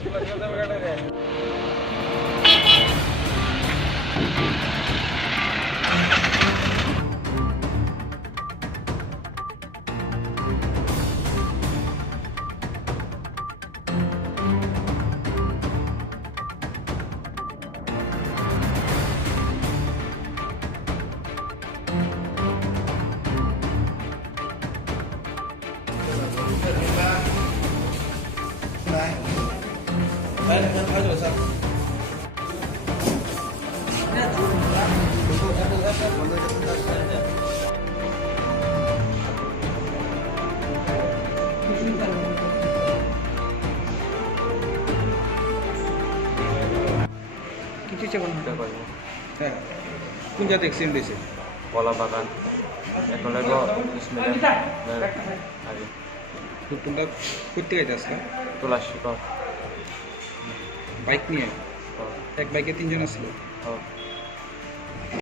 কিছু চেপন এটা করব হ্যাঁ কোন জায়গা অ্যাক্সিডেন্ট হয়েছে কলা বাগান এখন লাগো ইসমিলের আগে তোমরা করতে গেছে আজকে তোলা শিকড় বাইক নিয়ে এক বাইকে 3 জন আসলো